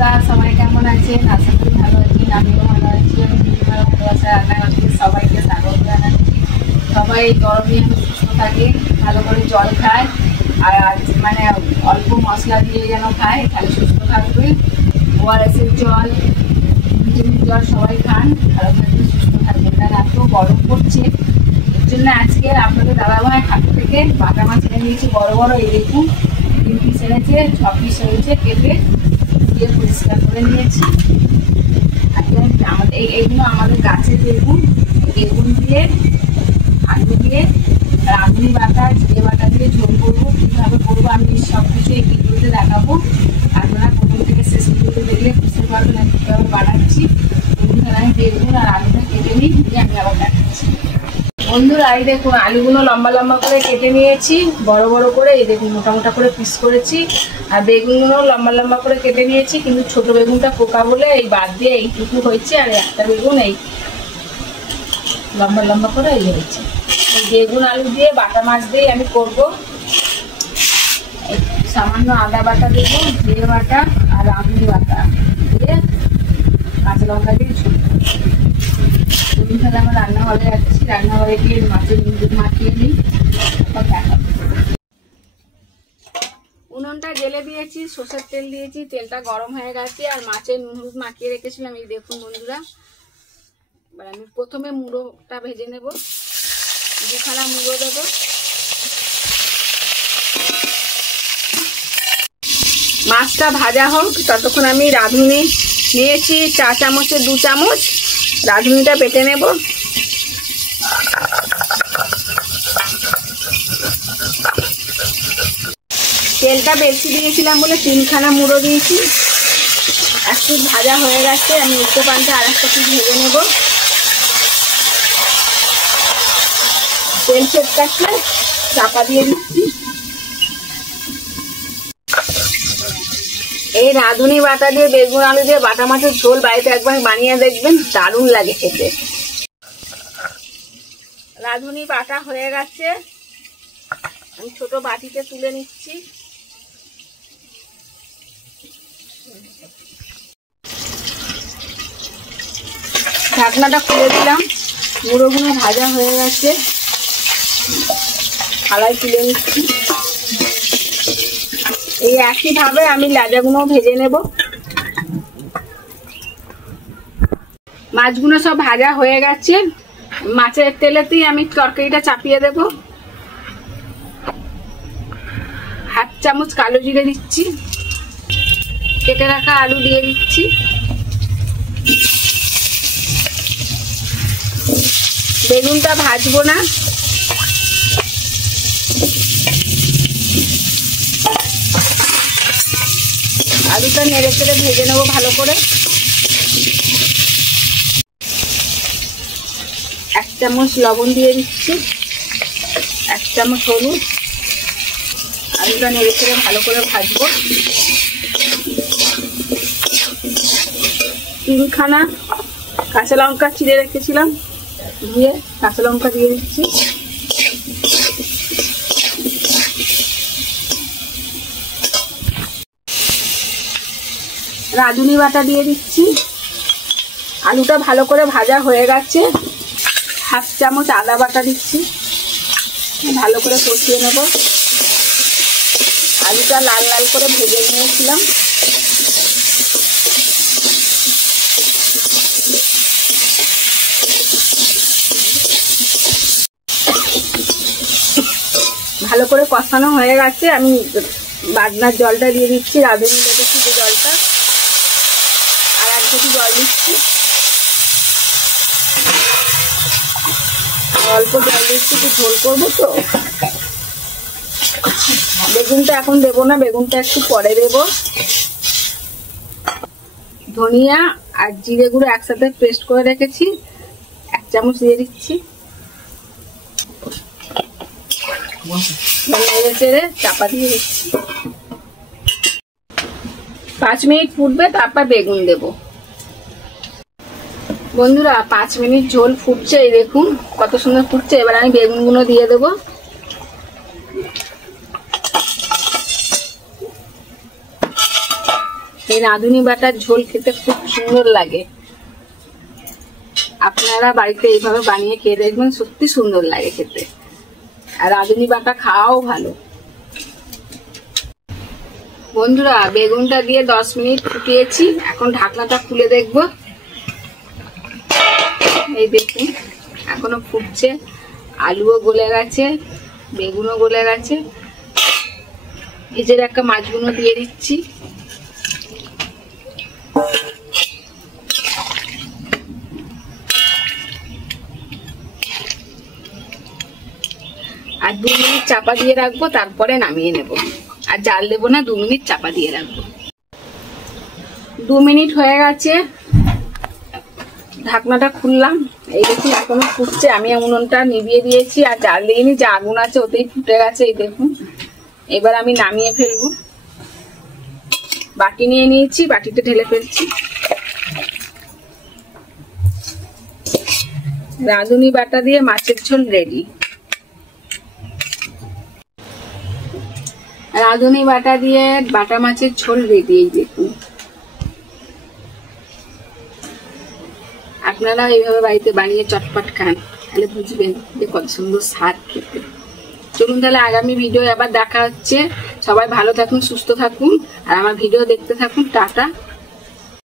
বন্ধুরা সবাই কেমন আছেন? আশা করি ভালো আছেন, আমিও ভালো আছি। ভালোবাসা রান্নাঘরে সবাইকে স্বাগত জানাচ্ছি। সবাই গরমে সুস্থ থাকে, ভালো করে জল খায়, আর মানে অল্প মশলা দিয়ে যেন খায়, তাহলে সুস্থ থাকবে। ওআরএসের জল, ভিটামিন জল সবাই খান, ভালো থাকবে, সুস্থ থাকবে। কারণ এত গরম পড়ছে, এর জন্য আজকে আপনাদের দাদাভাই হাট থেকে বাটা মাছ এনে নিয়েছি বড় বড়। এই দেখুন 3 পিস এনেছে, 6 পিস হয়েছে, কেটে দিয়ে পরিষ্কার করে নিয়েছি। আমাদের এইগুলো আমাদের গাছের বেগুন, বেগুন দিয়ে আলু দিয়ে রাঁধুনি বাটা, জিরে বাটা দিয়ে ঝোল করবো। কীভাবে করবো আমি সব কিছু এই ভিডিওতে দেখাবো। আপনারা প্রথম থেকে শেষ ভিডিওতে দেখলে বুঝতে পারবেন আমি কীভাবে বানাচ্ছি। আমি বেগুন আর আলুটা কেটে নিই, দিয়ে আমি আবার দেখাচ্ছি। বন্ধুরা এই দেখুন আলুগুলো লম্বা লম্বা করে কেটে নিয়েছি, বড় বড় করে। এই দেখুন মোটা মোটা করে পিস করেছি। আর বেগুনগুলো লম্বা লম্বা করে কেটে নিয়েছি, কিন্তু ছোট বেগুনটা পোকা বলে এই বাদ দিয়ে এইটুকু হয়েছে। আর একটা বেগুন এই লম্বা লম্বা করে এই হয়েছে। এই বেগুন আলু দিয়ে বাটা মাছ দিয়ে আমি করবো। সামান্য আদা বাটা দেবো, জিরে বাটা আর রাঁধুনি বাটা দিয়ে কাঁচা লঙ্কা দিয়ে ঝোল। তাহলে আমার রান্নাঘরে যাচ্ছি, রান্নাঘরে গিয়ে মাছের নুন মাখিয়ে নিই। উনুনটা জেলে দিয়েছি, সর্ষের তেল দিয়েছি, তেলটা গরম হয়ে গেছে। আর মাছের নুন হলুদ মাখিয়ে রেখেছিলাম, এই দেখুন বন্ধুরা। এবার আমি প্রথমে মুড়োটা ভেজে নেব, 2খানা মুড়ো দেবো। মাছটা ভাজা হোক ততক্ষণ আমি রাঁধুনি নিয়েছি 4 চামচের 2 চামচ রাঁধুনিটা বেটে নেব। তেলটা বেশি দিয়েছিলাম বলে 3খানা মুড়ো দিয়েছি। একটু ভাজা হয়ে গেছে, আমি উল্টো পাল্টে আর একটা পিস ভেজে নেব। তেল সেটটাকে চাপা দিয়ে দিচ্ছি। এই রাঁধুনি বাটা দিয়ে বেগুন আলু দিয়ে বাটা মাছের ঝোল বাড়িতে একবার বানিয়ে দেখবেন, দারুণ লাগে খেতে। রাঁধুনি বাটা হয়ে গেছে, আমি ছোট বাটিতে তুলে নিচ্ছি। ঢাকনাটা খুলে দিলাম, মুড়োগুলো ভাজা হয়ে গেছে, থালায় তুলে নিচ্ছি। এই একইভাবে আমি লাজাগুলো ভেজে নেব। মাছগুলো সব ভাজা হয়ে গেছে, মাছের তেলেতেই আমি তরকারিটা চাপিয়ে দেব। 1/2 চামচ কালো জিরে দিচ্ছি, কেটে রাখা আলু দিয়ে দিচ্ছি, বেগুনটা ভাজবো না। আলুটা নেড়ে চেড়ে ভেজে নেবো ভালো করে। 1 চামচ লবণ দিয়ে দিচ্ছি, 1 চামচ হলুদ। আলুটা নেড়ে চেড়ে ভালো করে ভাজবো। 3খানা কাঁচা লঙ্কা চিড়ে রেখেছিলাম, দিয়ে কাঁচা লঙ্কা দিয়ে দিচ্ছি। রাঁধুনি বাটা দিয়ে দিচ্ছি। আলুটা ভালো করে ভাজা হয়ে গেছে, 1/2 চামচ আদা বাটা দিচ্ছি, ভালো করে কষিয়ে নেব। আলুটা লাল লাল করে ভেজে নিয়েছিলাম। ভালো করে কষানো হয়ে গেছে, আমি বাটনার জলটা দিয়ে দিচ্ছি, রাঁধুনি বেটেছি যে জলটা, আর 1 বাটি জল দিচ্ছি। অল্প জল দিচ্ছি, একটু ঝোল করবো তো। বেগুনটা এখন দেবো না, বেগুনটা একটু পরে দেবো। ধনিয়া আর জিরে গুঁড়ো একসাথে পেস্ট করে রেখেছি, 1 চামচ দিয়ে দিচ্ছি। নেড়ে চেড়ে চাপা দিয়ে দিচ্ছি। 5 মিনিট ফুটবে, তারপর বেগুন দেব। বন্ধুরা 5 মিনিট ঝোল ফুটছে, এই দেখুন কত সুন্দর ফুটছে। এবার আমি বেগুনগুলো দিয়ে দেবো। এই রাঁধুনি বাটার ঝোল খেতে খুব সুন্দর লাগে। আপনারা বাড়িতে এইভাবে বানিয়ে খেয়ে দেখবেন, সত্যি সুন্দর লাগে খেতে। আর রাঁধুনি বাটা খাওয়াও ভালো। বন্ধুরা, বেগুনটা দিয়ে 10 মিনিট ফুটিয়েছি। এখন ঢাকনাটা খুলে দেখব। এই দেখুন, এখনো ফুটছে। আলুও গলে গেছে, বেগুনও গলে গেছে। ভেজে রাখা মাছগুলো দিয়ে দিচ্ছি। আর 2 মিনিট চাপা দিয়ে রাখবো, তারপরে নামিয়ে নেব। আর জাল দেবো না, 2 মিনিট চাপা দিয়ে রাখবো। 2 মিনিট হয়ে গেছে, ঢাকনাটা খুললাম। এই দেখুন এখনো ফুটছে। আমি উনুনটা নিভিয়ে দিয়েছি আর জাল দিইনি, যে আগুন আছে ওতেই ফুটে গেছে। এই দেখুন, এবার আমি নামিয়ে ফেলবো। বাটি নিয়ে নিয়েছি, বাটিতে ঢেলে ফেলছি। রাঁধুনি বাটা দিয়ে মাছের ঝোল রেডি। রাঁধুনি বাটা দিয়ে বাটা মাছের ঝোল রেডি। এই দেখুন, আপনারা এইভাবে বাড়িতে বানিয়ে চটপট খান, তাহলে বুঝবেন যে কত সুন্দর স্বাদ খেতে। চলুন তাহলে আগামী ভিডিও আবার দেখা হচ্ছে। সবাই ভালো থাকুন, সুস্থ থাকুন, আর আমার ভিডিও দেখতে থাকুন। টাটা।